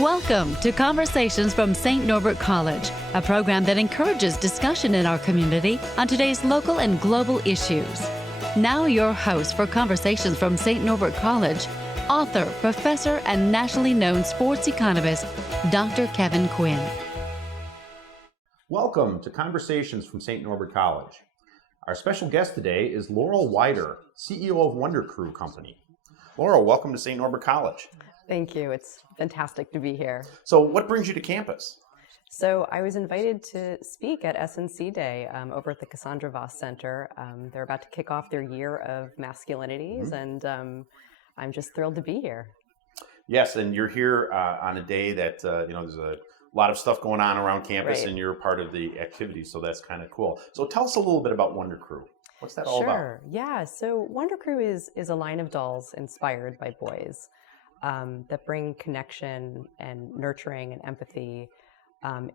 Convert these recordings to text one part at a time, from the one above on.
Welcome to Conversations from St. Norbert College, a program that encourages discussion in our community on today's local and global issues. Now your host for Conversations from St. Norbert College, author, professor, and nationally known sports economist, Dr. Kevin Quinn. Welcome to Conversations from St. Norbert College. Our special guest today is Laurel Wider, CEO of Wonder Crew Company. Laurel, welcome to St. Norbert College. Thank you. It's fantastic to be here. So what brings you to campus? So I was invited to speak at SNC Day over at the Cassandra Voss Center. They're about to kick off their year of masculinities, and I'm just thrilled to be here. Yes, and you're here on a day that, there's a lot of stuff going on around campus, right, and you're part of the activity, so that's kind of cool. So tell us a little bit about Wonder Crew. What's that all about? Sure. Yeah, so Wonder Crew is a line of dolls inspired by boys that bring connection and nurturing and empathy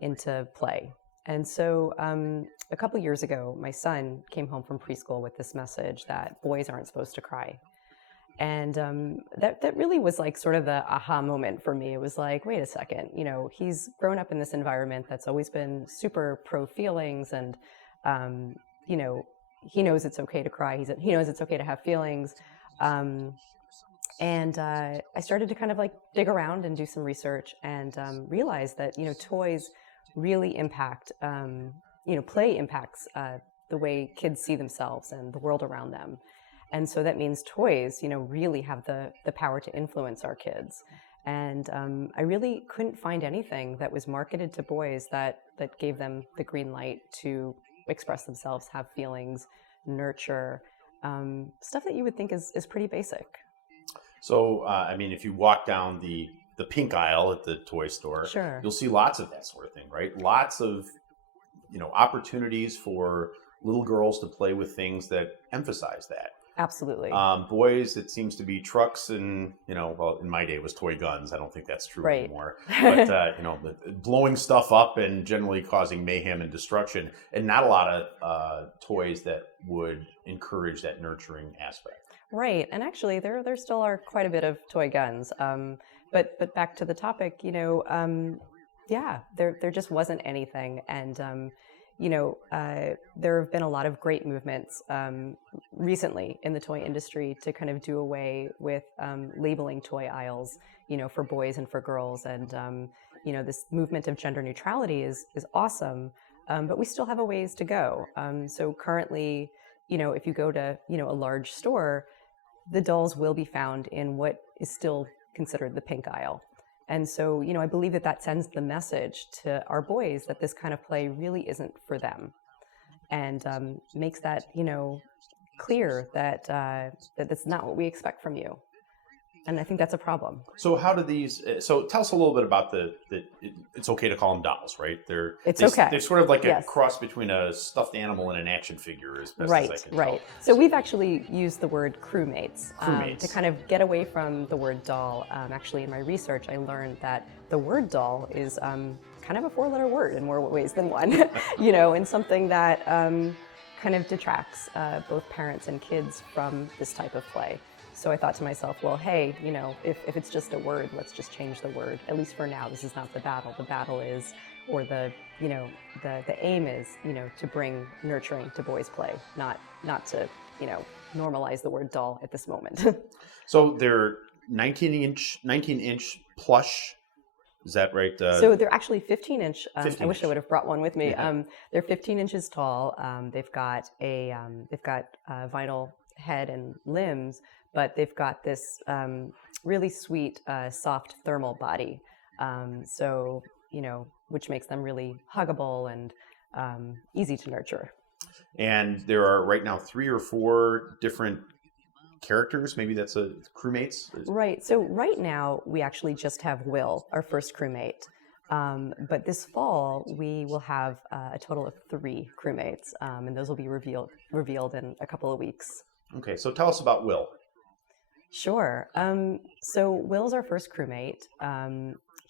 into play. And so a couple years ago, my son came home from preschool with this message that boys aren't supposed to cry. And that really was like sort of the aha moment for me. It was like, wait a second, he's grown up in this environment that's always been super pro feelings, and he knows it's okay to cry. He knows it's okay to have feelings. And I started to kind of like dig around and do some research and realize that, toys really impact, play impacts the way kids see themselves and the world around them. And so that means toys, really have the power to influence our kids. And I really couldn't find anything that was marketed to boys that gave them the green light to express themselves, have feelings, nurture, stuff that you would think is pretty basic. So, if you walk down the pink aisle at the toy store, sure, you'll see lots of that sort of thing, right? Lots of, opportunities for little girls to play with things that emphasize that. Absolutely. Boys, it seems to be trucks and, in my day it was toy guns. I don't think that's true right. anymore. But, blowing stuff up and generally causing mayhem and destruction, and not a lot of toys that would encourage that nurturing aspect. Right. And actually, there still are quite a bit of toy guns. But back to the topic, there just wasn't anything. And, there have been a lot of great movements recently in the toy industry to kind of do away with labeling toy aisles, for boys and for girls. And, this movement of gender neutrality is awesome, but we still have a ways to go. So currently, if you go to, a large store, the dolls will be found in what is still considered the pink aisle. And so, I believe that sends the message to our boys that this kind of play really isn't for them, and makes that, clear that that's not what we expect from you. And I think that's a problem. So how do these? So tell us a little bit about it's okay to call them dolls, right? Okay. They're sort of like yes. a cross between a stuffed animal and an action figure, as best right, as I can right. tell. So we've actually used the word crewmates, Crewmates. To kind of get away from the word doll. Actually, in my research, I learned that the word doll is kind of a four-letter word in more ways than one. And something that kind of detracts both parents and kids from this type of play. So I thought to myself, well, hey, if it's just a word, let's just change the word. At least for now, this is not the battle. The battle is, or the aim is, to bring nurturing to boys' play, not to, normalize the word doll at this moment. So they're 19-inch plush. Is that right? So they're actually 15-inch. 15 I wish I would have brought one with me. Yeah. They're 15 inches tall. They've got a vinyl head and limbs, but they've got this really sweet, soft thermal body. So, which makes them really huggable and easy to nurture. And there are right now 3 or 4 different characters. Maybe that's a crewmates. Right. So right now we actually just have Will, our first crewmate. But this fall we will have a total of 3 crewmates, and those will be revealed in a couple of weeks. Okay. So tell us about Will. Sure. So Will's our first crewmate.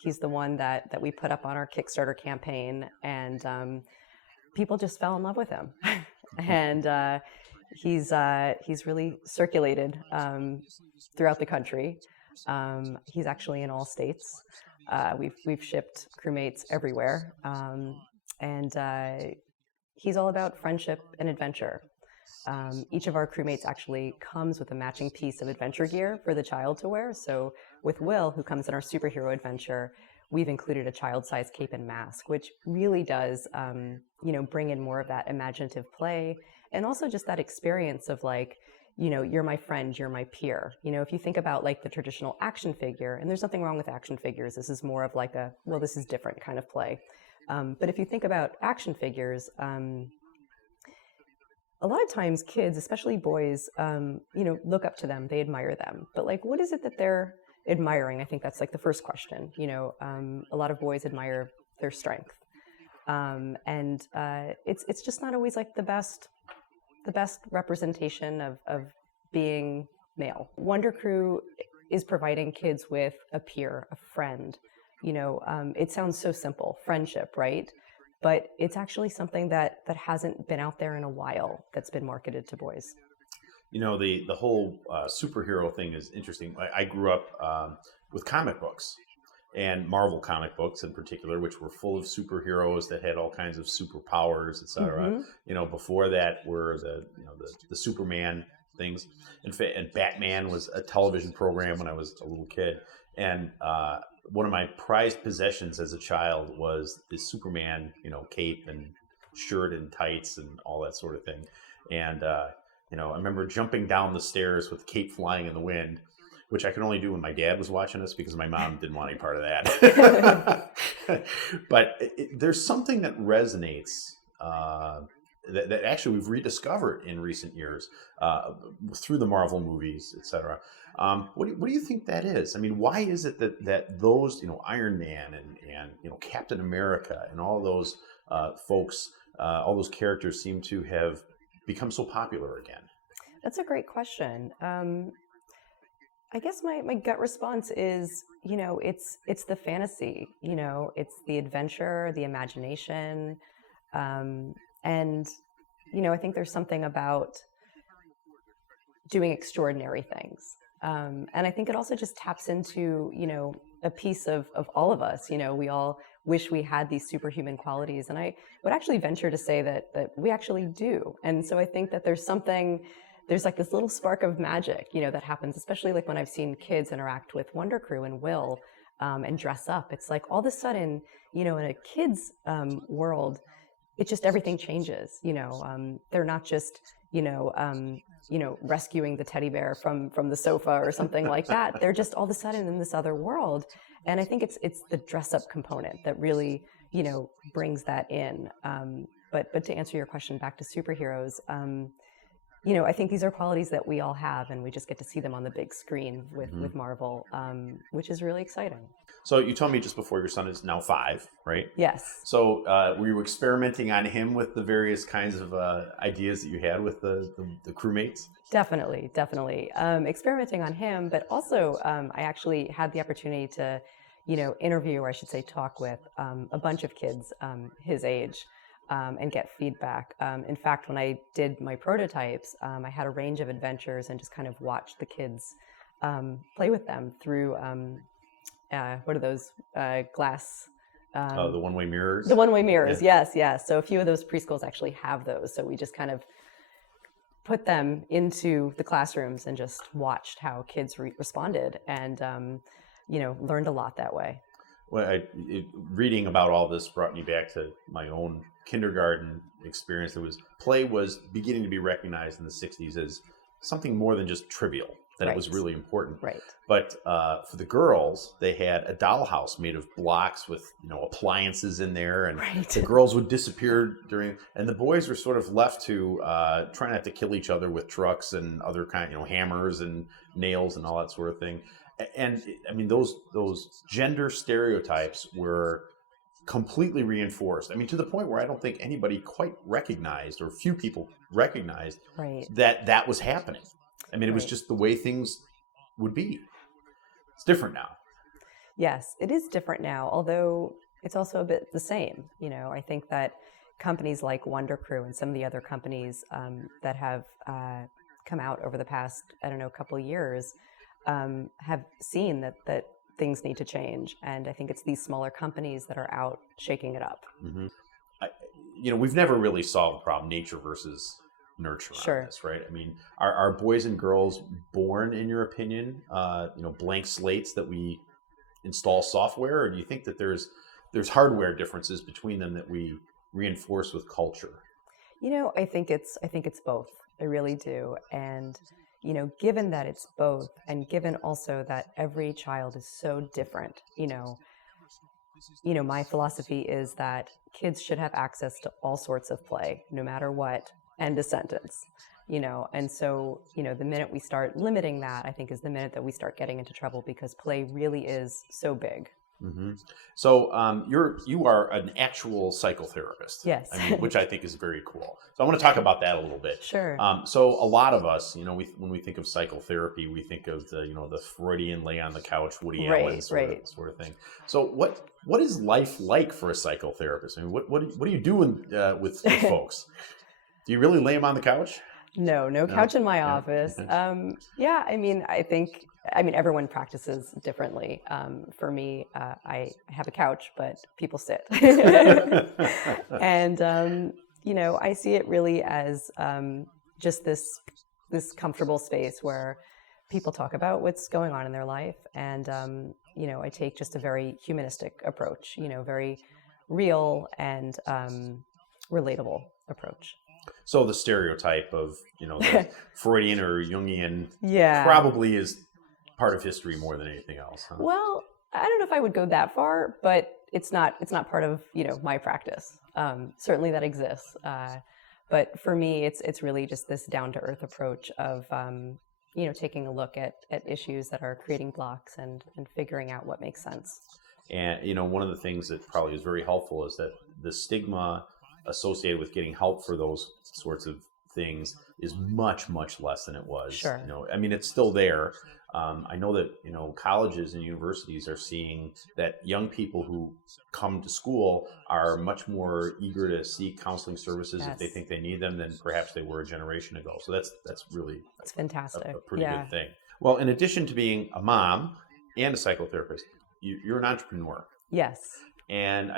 He's the one that we put up on our Kickstarter campaign, and people just fell in love with him. And he's really circulated throughout the country. He's actually in all states. We've shipped Crewmates everywhere, and he's all about friendship and adventure. Each of our Crewmates actually comes with a matching piece of adventure gear for the child to wear. So with Will, who comes in our superhero adventure, we've included a child-sized cape and mask, which really does, bring in more of that imaginative play, and also just that experience of like, you're my friend, you're my peer. If you think about like the traditional action figure, and there's nothing wrong with action figures, this is more of like this is different kind of play. But if you think about action figures, a lot of times kids, especially boys, look up to them, they admire them. But like, what is it that they're admiring? I think that's like the first question. A lot of boys admire their strength. And it's just not always like the best representation of being male. Wonder Crew is providing kids with a peer, a friend. It sounds so simple, friendship, right? But it's actually something that hasn't been out there in a while that's been marketed to boys. The whole superhero thing is interesting. I grew up with comic books, and Marvel comic books in particular, which were full of superheroes that had all kinds of superpowers, etc. Mm-hmm. Before that were the Superman things, and Batman was a television program when I was a little kid, and one of my prized possessions as a child was the Superman, cape and shirt and tights and all that sort of thing. And, I remember jumping down the stairs with the cape flying in the wind, which I could only do when my dad was watching us because my mom didn't want any part of that. But there's something that resonates that actually we've rediscovered in recent years through the Marvel movies, etc. What do you think that is? I mean, why is it that those, Iron Man and Captain America and all those folks, all those characters seem to have become so popular again? That's a great question. I guess my gut response is, it's the fantasy, it's the adventure, the imagination, and I think there's something about doing extraordinary things. And I think it also just taps into, a piece of all of us. We all wish we had these superhuman qualities. And I would actually venture to say that we actually do. And so I think that there's like this little spark of magic, that happens, especially like when I've seen kids interact with Wonder Crew and Will and dress up. It's like all of a sudden, in a kid's world, it just everything changes. They're not just, rescuing the teddy bear from the sofa or something like that. They're just all of a sudden in this other world. And I think it's the dress up component that really, brings that in. But to answer your question back to superheroes, I think these are qualities that we all have, and we just get to see them on the big screen with Marvel, which is really exciting. So you told me just before your son is now 5, right? Yes. So were you experimenting on him with the various kinds of ideas that you had with the Crewmates? Definitely. Experimenting on him, but also I actually had the opportunity to, interview, or I should say talk with a bunch of kids his age and get feedback. In fact, when I did my prototypes, I had a range of adventures and just kind of watched the kids play with them through... what are those glass? The one-way mirrors? The one-way mirrors, yeah. Yes. So a few of those preschools actually have those. So we just kind of put them into the classrooms and just watched how kids responded and, learned a lot that way. Well, reading about all this brought me back to my own kindergarten experience. Play was beginning to be recognized in the 60s as something more than just trivial. That it was really important. Right. But for the girls, they had a dollhouse made of blocks with appliances in there, and the girls would disappear and the boys were sort of left to try not to kill each other with trucks and other hammers and nails and all that sort of thing. And I mean, those gender stereotypes were completely reinforced. I mean, to the point where I don't think anybody quite recognized, or few people recognized, that was happening. I mean, it was just the way things would be. It's different now. Yes, it is different now, although it's also a bit the same. I think that companies like Wonder Crew and some of the other companies that have come out over the past, couple of years have seen that things need to change. And I think it's these smaller companies that are out shaking it up. Mm-hmm. We've never really solved the problem, nature versus nurture Sure. on this, right? I mean, are boys and girls born, in your opinion, blank slates that we install software, or do you think that there's hardware differences between them that we reinforce with culture? I think it's both. I really do. And given that it's both, and given also that every child is so different, my philosophy is that kids should have access to all sorts of play, no matter what, end of sentence, and so, the minute we start limiting that, I think is the minute that we start getting into trouble, because play really is so big. Mm-hmm. So you are an actual psychotherapist, yes, which I think is very cool. So I want to talk about that a little bit. Sure. So a lot of us, when we think of psychotherapy, we think of the Freudian lay on the couch, Woody Allen sort of thing. So what is life like for a psychotherapist? I mean, what are you doing with folks? Do you really lay them on the couch? No couch in my office. I mean, everyone practices differently. For me, I have a couch, but people sit. And, I see it really as just this comfortable space where people talk about what's going on in their life. And, I take just a very humanistic approach, very real and relatable approach. So the stereotype of, the Freudian or Jungian yeah. probably is part of history more than anything else. Huh? Well, I don't know if I would go that far, but it's not part of, my practice. Certainly that exists. But for me, it's really just this down to earth approach of, taking a look at issues that are creating blocks and figuring out what makes sense. And, one of the things that probably is very helpful is that the stigma associated with getting help for those sorts of things is much, much less than it was. Sure. It's still there. I know that, colleges and universities are seeing that young people who come to school are much more eager to seek counseling services if they think they need them than perhaps they were a generation ago. So that's really fantastic. A pretty good thing. Well, in addition to being a mom and a psychotherapist, you're an entrepreneur. Yes. And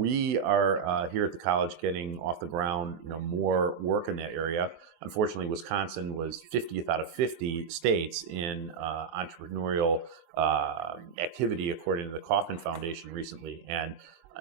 we are here at the college getting off the ground, more work in that area. Unfortunately, Wisconsin was 50th out of 50 states in entrepreneurial activity, according to the Kauffman Foundation recently. And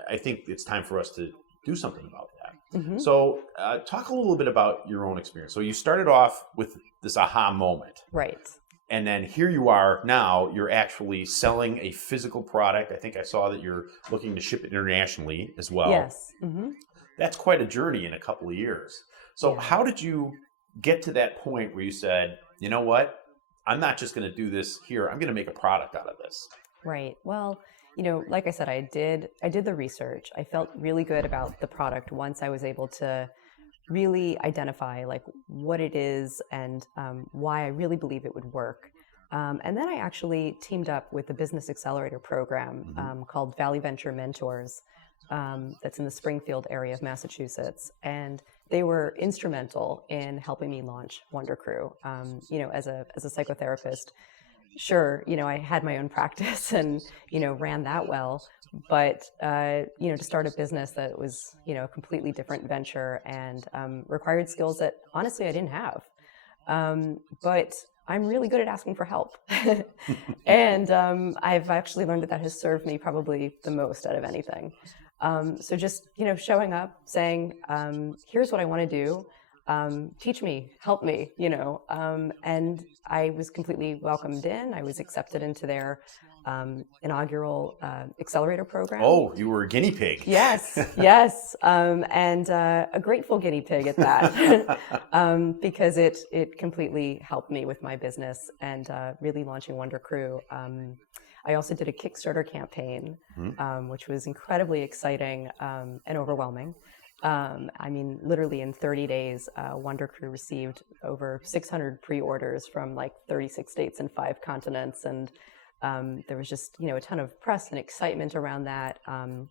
I think it's time for us to do something about that. Mm-hmm. So talk a little bit about your own experience. So you started off with this aha moment. Right. And then here you are now, you're actually selling a physical product. I think I saw that you're looking to ship it internationally as well. Yes. Mm-hmm. That's quite a journey in a couple of years. So how did you get to that point where you said, you know what, I'm not just going to do this here. I'm going to make a product out of this. Right. Well, like I said, I did the research. I felt really good about the product once I was able to really identify like what it is and why I really believe it would work. And then I actually teamed up with the Business Accelerator program called Valley Venture Mentors that's in the Springfield area of Massachusetts. And they were instrumental in helping me launch Wonder Crew. As a psychotherapist, sure, I had my own practice and, ran that well. But, to start a business that was, a completely different venture and required skills that honestly I didn't have. But I'm really good at asking for help. And I've actually learned that has served me probably the most out of anything. So just, showing up, saying, here's what I want to do. Teach me, help me, and I was completely welcomed in. I was accepted into their inaugural accelerator program. Oh, you were a guinea pig. Yes, and a grateful guinea pig at that, because it completely helped me with my business and really launching Wonder Crew. I also did a Kickstarter campaign, which was incredibly exciting and overwhelming. Literally in 30 days, Wonder Crew received over 600 pre-orders from like 36 states and 5 continents. And there was just, a ton of press and excitement around that. And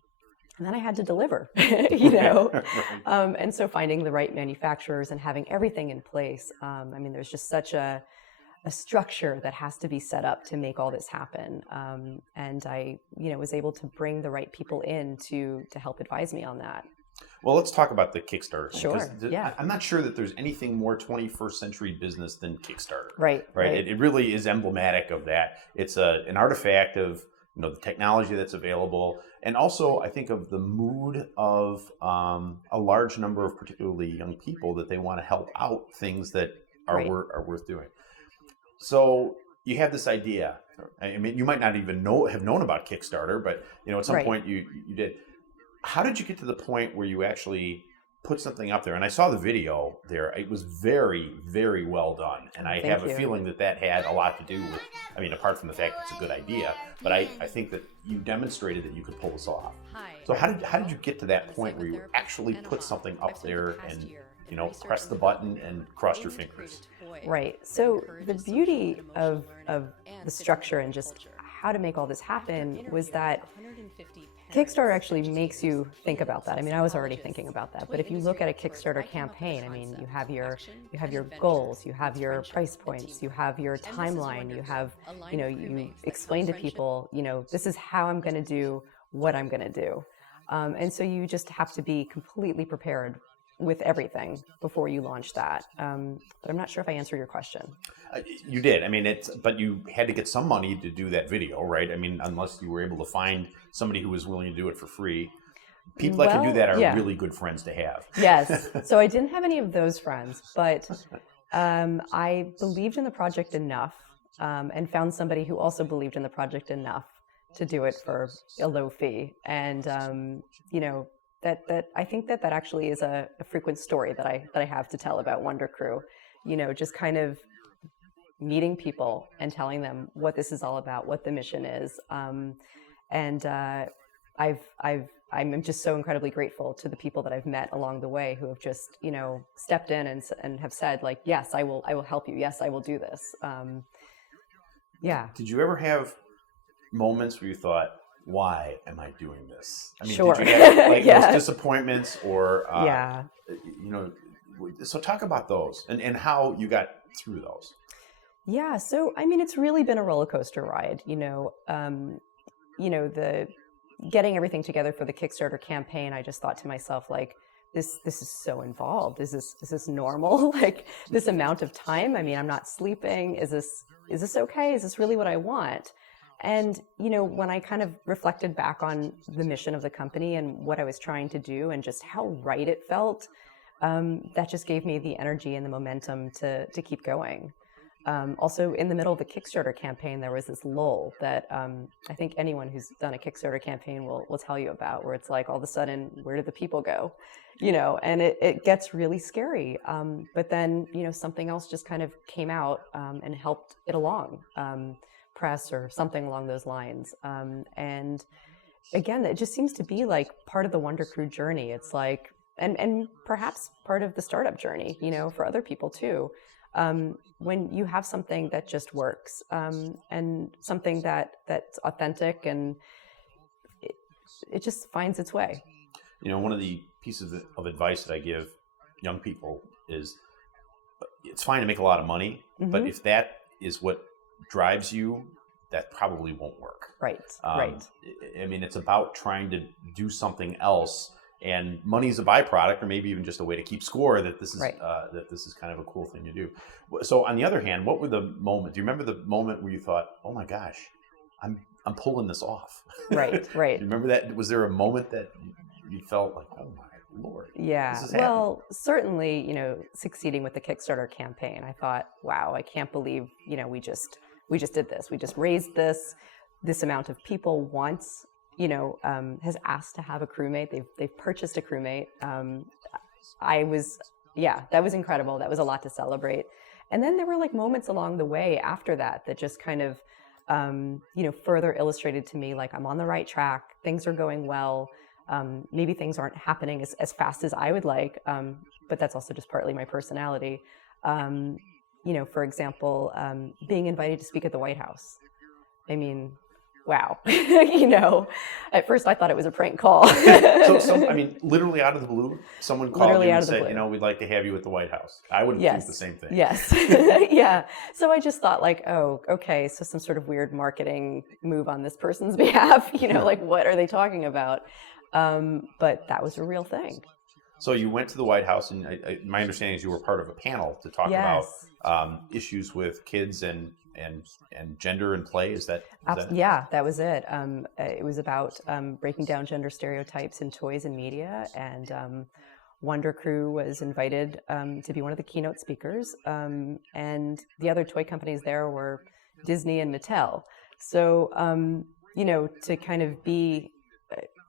then I had to deliver, and so finding the right manufacturers and having everything in place. There's just such a a structure that has to be set up to make all this happen. And I, was able to bring the right people in to help advise me on that. Well, let's talk about the Kickstarter thing. Sure. Yeah. I'm not sure that there's anything more 21st century business than Kickstarter. Right. It really is emblematic of that. It's an artifact of the technology that's available, and also I think of the mood of a large number of particularly young people that they want to help out things that are worth doing. So you have this idea. I mean, you might not even have known about Kickstarter, but at some point you did. How did you get to the point where you actually put something up there? And I saw the video there. It was very, very well done. And I have a feeling that had a lot to do with, apart from the fact it's a good idea, but I think that you demonstrated that you could pull this off. So how did you get to that point where you actually put something up there and, press the button and cross your fingers? Right. So the beauty of the structure and just how to make all this happen was that Kickstarter actually makes you think about that. I was already thinking about that, but if you look at a Kickstarter campaign, you have your goals, you have your price points, you have your timeline, you have, you explain to people, this is how I'm going to do what I'm going to do. And so you just have to be completely prepared with everything before you launch that. But I'm not sure if I answered your question. You did. But you had to get some money to do that video, right? Unless you were able to find somebody who was willing to do it for free. People that can do that are really good friends to have. Yes. So I didn't have any of those friends, but I believed in the project enough and found somebody who also believed in the project enough to do it for a low fee. And, that I think that actually is a frequent story that I have to tell about Wonder Crew. Just kind of meeting people and telling them what this is all about, what the mission is. I'm just so incredibly grateful to the people that I've met along the way who have just, stepped in and have said like, yes, I will help you. Yes, I will do this. Yeah. Did you ever have moments where you thought, why am I doing this? Sure. Did you have those disappointments or, so talk about those and how you got through those. Yeah. So, it's really been a roller coaster ride, the getting everything together for the Kickstarter campaign. I just thought to myself, like, this is so involved. Is this normal? Like this amount of time? I'm not sleeping. Is this okay? Is this really what I want? And, when I kind of reflected back on the mission of the company and what I was trying to do and just how right it felt, that just gave me the energy and the momentum to keep going. Also, in the middle of the Kickstarter campaign, there was this lull that I think anyone who's done a Kickstarter campaign will tell you about, where it's like all of a sudden, where did the people go? And it gets really scary. But then, something else just kind of came out and helped it along. Press or something along those lines. And again, it just seems to be like part of the Wonder Crew journey. It's like, and perhaps part of the startup journey, for other people too. When you have something that just works, and something that's authentic and it just finds its way. One of the pieces of advice that I give young people is it's fine to make a lot of money, but if that is what drives you, that probably won't work. Right. It's about trying to do something else, and money is a byproduct, or maybe even just a way to keep score that this is that this is kind of a cool thing to do. So, on the other hand, what were the moment? Do you remember the moment where you thought, "Oh my gosh, I'm pulling this off"? Right. Do you remember that? Was there a moment that you felt like, "Oh my Lord"? Yeah. Well, certainly, succeeding with the Kickstarter campaign, I thought, "Wow, I can't believe we just did this. We just raised this amount of people once, has asked to have a crewmate. They've purchased a crewmate. That was incredible. That was a lot to celebrate. And then there were like moments along the way after that just kind of, further illustrated to me, like I'm on the right track. Things are going well. Maybe things aren't happening as fast as I would like. But that's also just partly my personality. For example, being invited to speak at the White House. wow. You know, at first I thought it was a prank call. So I mean, literally out of the blue, someone called Literally you out and of the said, blue. you know, we'd like to have you at the White House. I would think the same thing. Yes. Yeah. So I just thought like, oh, okay, so some sort of weird marketing move on this person's behalf, you know, like what are they talking about? But that was a real thing. So you went to the White House, and my understanding is you were part of a panel to talk about issues with kids and gender in play. Is that Yeah, that was it. It was about breaking down gender stereotypes in toys and media, and Wonder Crew was invited to be one of the keynote speakers, and the other toy companies there were Disney and Mattel. So, you know, to kind of be,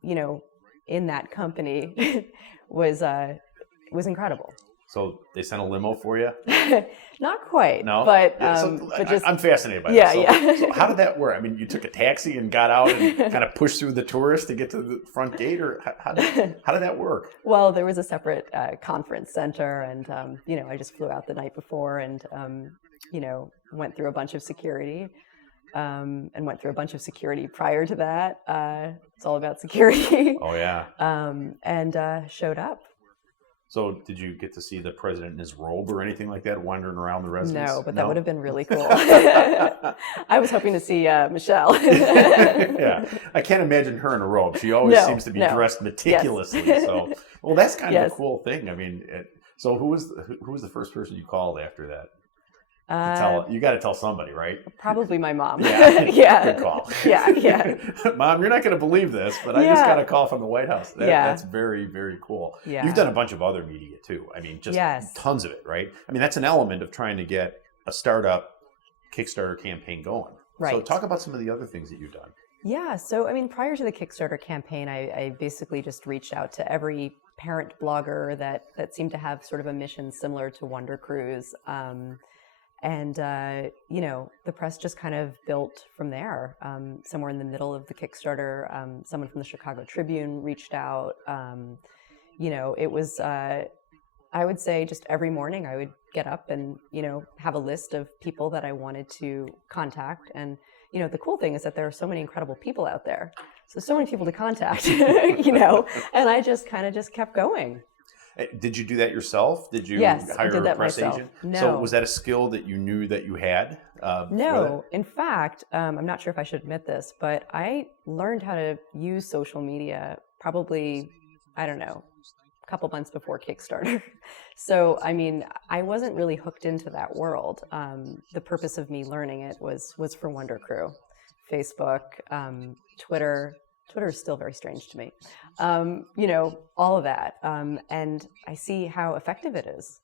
you know, in that company was incredible. So they sent a limo for you? Not quite. No, but just I'm fascinated by that. So how did that work? I mean, you took a taxi and got out and kind of pushed through the tourists to get to the front gate, or how did that work? Well, there was a separate conference center, and you know, I just flew out the night before, and you know, went through a bunch of security, and went through a bunch of security prior to that. It's all about security. Oh yeah. And showed up. So did you get to see the president in his robe or anything like that, wandering around the residence? No, but that would have been really cool. I was hoping to see Michelle. Yeah, I can't imagine her in a robe. She always seems to be dressed meticulously. Yes. So, well, that's kind of a cool thing. I mean, so who was the first person you called after that? You got to tell somebody, right? Probably my mom. Yeah. Yeah. Good call. Yeah. Mom, you're not going to believe this, but I just got a call from the White House. That's very, very cool. Yeah. You've done a bunch of other media too. I mean, just tons of it, right? I mean, that's an element of trying to get a startup Kickstarter campaign going. Right. So talk about some of the other things that you've done. Yeah. So, I mean, prior to the Kickstarter campaign, I basically just reached out to every parent blogger that seemed to have sort of a mission similar to Wonder Crew's. And, you know, the press just kind of built from there. Somewhere in the middle of the Kickstarter, someone from the Chicago Tribune reached out. You know, it was, I would say just every morning I would get up and, you know, have a list of people that I wanted to contact. And, you know, the cool thing is that there are so many incredible people out there. So many people to contact, you know, and I just kind of just kept going. Did you do that yourself? Did you hire a press agent? No. So was that a skill that you knew that you had? No. In fact, I'm not sure if I should admit this, but I learned how to use social media probably, I don't know, a couple months before Kickstarter. So, I mean, I wasn't really hooked into that world. The purpose of me learning it was for Wonder Crew. Facebook, Twitter. Twitter is still very strange to me. You know, all of that. And I see how effective it is.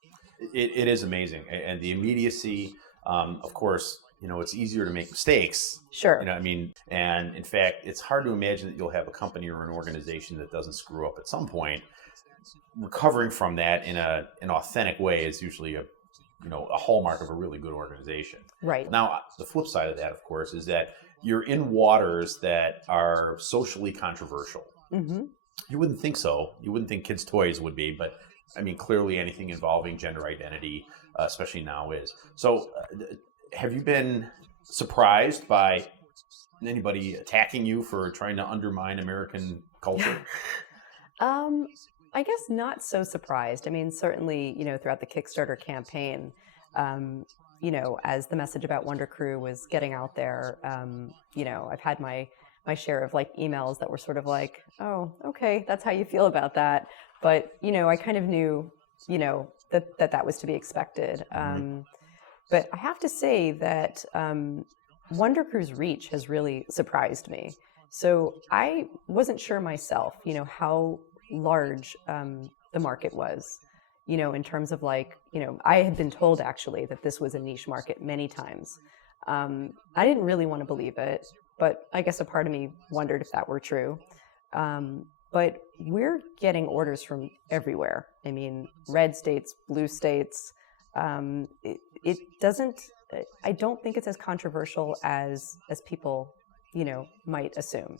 It is amazing. And the immediacy, of course, you know, it's easier to make mistakes. Sure. You know, I mean, and in fact, it's hard to imagine that you'll have a company or an organization that doesn't screw up at some point. Recovering from that in an authentic way is usually a hallmark of a really good organization. Right. Now, the flip side of that, of course, is that you're in waters that are socially controversial. Mm-hmm. You wouldn't think so. You wouldn't think kids' toys would be, but I mean, clearly anything involving gender identity, especially now, is. So, have you been surprised by anybody attacking you for trying to undermine American culture? I guess not so surprised. I mean, certainly, you know, throughout the Kickstarter campaign, you know, as the message about Wonder Crew was getting out there, you know, I've had my share of like emails that were sort of like, oh, okay, that's how you feel about that. But, you know, I kind of knew, you know, that was to be expected. But I have to say that Wonder Crew's reach has really surprised me. So I wasn't sure myself, you know, how large the market was. You know, in terms of like, you know, I had been told actually that this was a niche market many times. I didn't really want to believe it, but I guess a part of me wondered if that were true. But we're getting orders from everywhere. I mean, red states, blue states. It doesn't, I don't think it's as controversial as people, you know, might assume.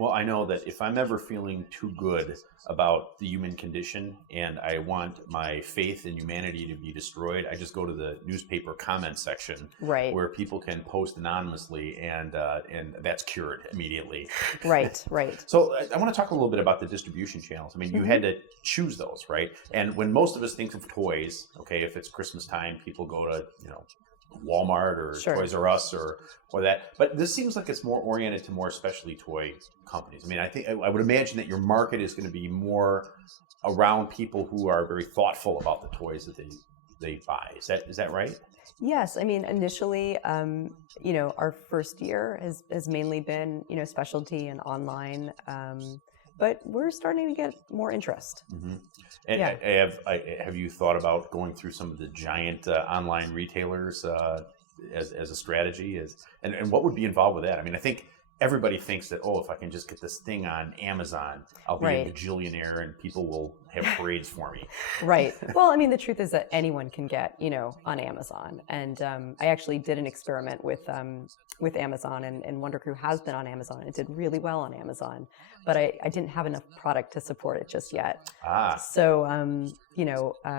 Well, I know that if I'm ever feeling too good about the human condition and I want my faith in humanity to be destroyed, I just go to the newspaper comment section, Right. where people can post anonymously, and that's cured immediately. Right, right. So I want to talk a little bit about the distribution channels. I mean, you had to choose those, right? And when most of us think of toys, okay, if it's Christmas time, people go to, Walmart or Sure. Toys R Us or that. But this seems like it's more oriented to more specialty toy companies. I mean, I would imagine that your market is going to be more around people who are very thoughtful about the toys that they buy. Is that right? Yes, I mean, initially, our first year has mainly been, specialty and online, but we're starting to get more interest. Mm-hmm. And have you thought about going through some of the giant online retailers as a strategy? And what would be involved with that? I mean, I think everybody thinks that, if I can just get this thing on Amazon, I'll be a bajillionaire and people will have parades for me. Right. Well, I mean, the truth is that anyone can get, on Amazon. And I actually did an experiment with Amazon, and Wonder Crew has been on Amazon. It did really well on Amazon, but I didn't have enough product to support it just yet. So,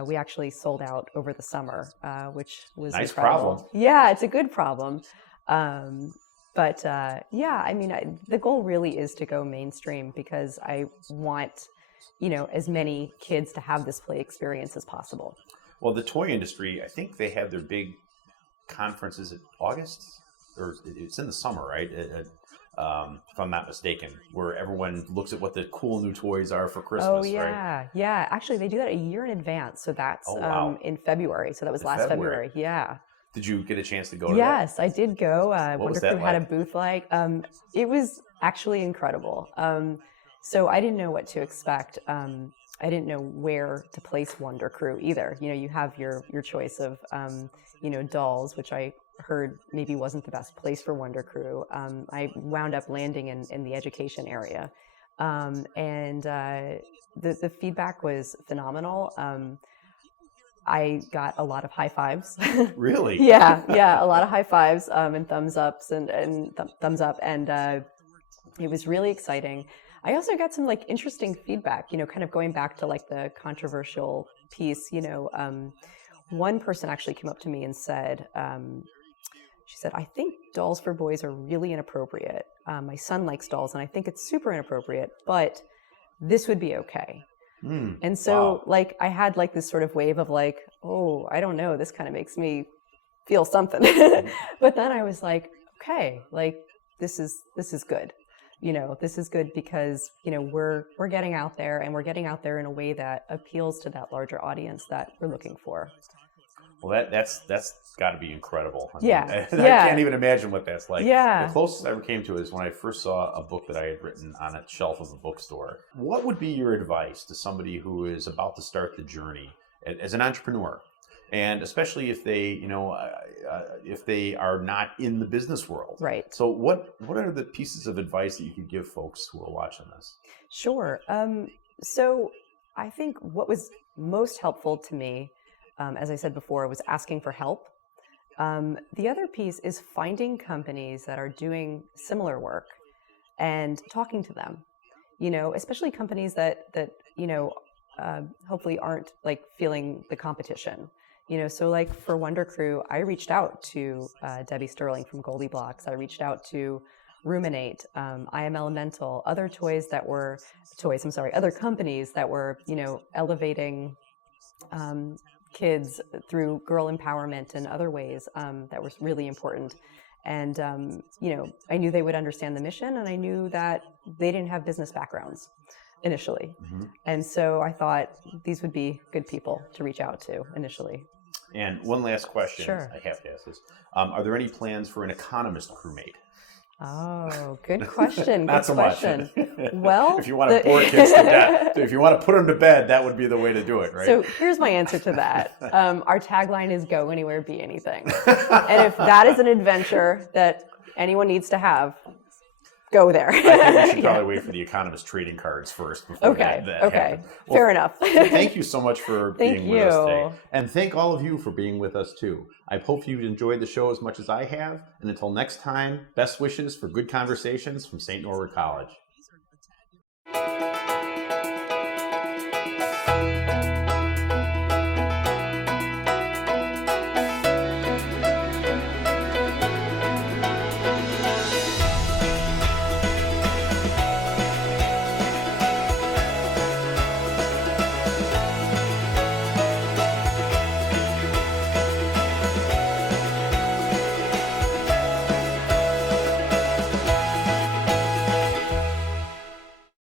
we actually sold out over the summer, which was nice incredible. Problem. Yeah, it's a good problem. But I mean, the goal really is to go mainstream because I want, as many kids to have this play experience as possible. Well, the toy industry, I think they have their big conferences in August, or it's in the summer, right? If I'm not mistaken, where everyone looks at what the cool new toys are for Christmas, Oh, yeah. right? Yeah. Actually, they do that a year in advance. So that's in February. So that was last February. Yeah. Did you get a chance to go to that? Yes, I did go. What was Wonder that Crew had a like? booth it was actually incredible. So I didn't know what to expect. I didn't know where to place Wonder Crew either. You have your choice of, dolls, which I heard maybe wasn't the best place for Wonder Crew. I wound up landing in the education area. And the feedback was phenomenal. I got a lot of high fives. Really? Yeah, a lot of high fives and thumbs ups and thumbs up, and it was really exciting. I also got some interesting feedback. Kind of going back to the controversial piece. One person actually came up to me and said, she said, "I think dolls for boys are really inappropriate. My son likes dolls, and I think it's super inappropriate, but this would be okay." And so, wow. I had this sort of wave of oh, I don't know, this kind of makes me feel something. But then I was like, okay, this is good. This is good because, we're getting out there, and we're getting out there in a way that appeals to that larger audience that we're looking for. Well, that's got to be incredible. I can't even imagine what that's like. Yeah. The closest I ever came to it is when I first saw a book that I had written on a shelf of a bookstore. What would be your advice to somebody who is about to start the journey as an entrepreneur, and especially if they, if they are not in the business world? Right. So, what are the pieces of advice that you could give folks who are watching this? Sure. So I think what was most helpful to me, as I said before, was asking for help. The other piece is finding companies that are doing similar work and talking to them, especially companies that hopefully aren't feeling the competition. So for Wonder Crew, I reached out to Debbie Sterling from Goldie Blocks. I reached out to Ruminate, I Am Elemental, other other companies that were, elevating kids through girl empowerment and other ways that was really important. And, I knew they would understand the mission, and I knew that they didn't have business backgrounds initially. Mm-hmm. And so I thought these would be good people to reach out to initially. And one last question. Sure. I have to ask this. Are there any plans for an economist crewmate? Oh, good question. Not good so question. much. Well, if you want to bore kids to death, if you want to put them to bed, that would be the way to do it, right? So here's my answer to that. Our tagline is "Go anywhere, be anything," and if that is an adventure that anyone needs to have, go there. I think we should probably wait for the economist trading cards first before that happens. Well, fair enough. Thank you so much for being with us today. you. And thank all of you for being with us too. I hope you've enjoyed the show as much as I have. And until next time, best wishes for good conversations from St. Norbert College. you.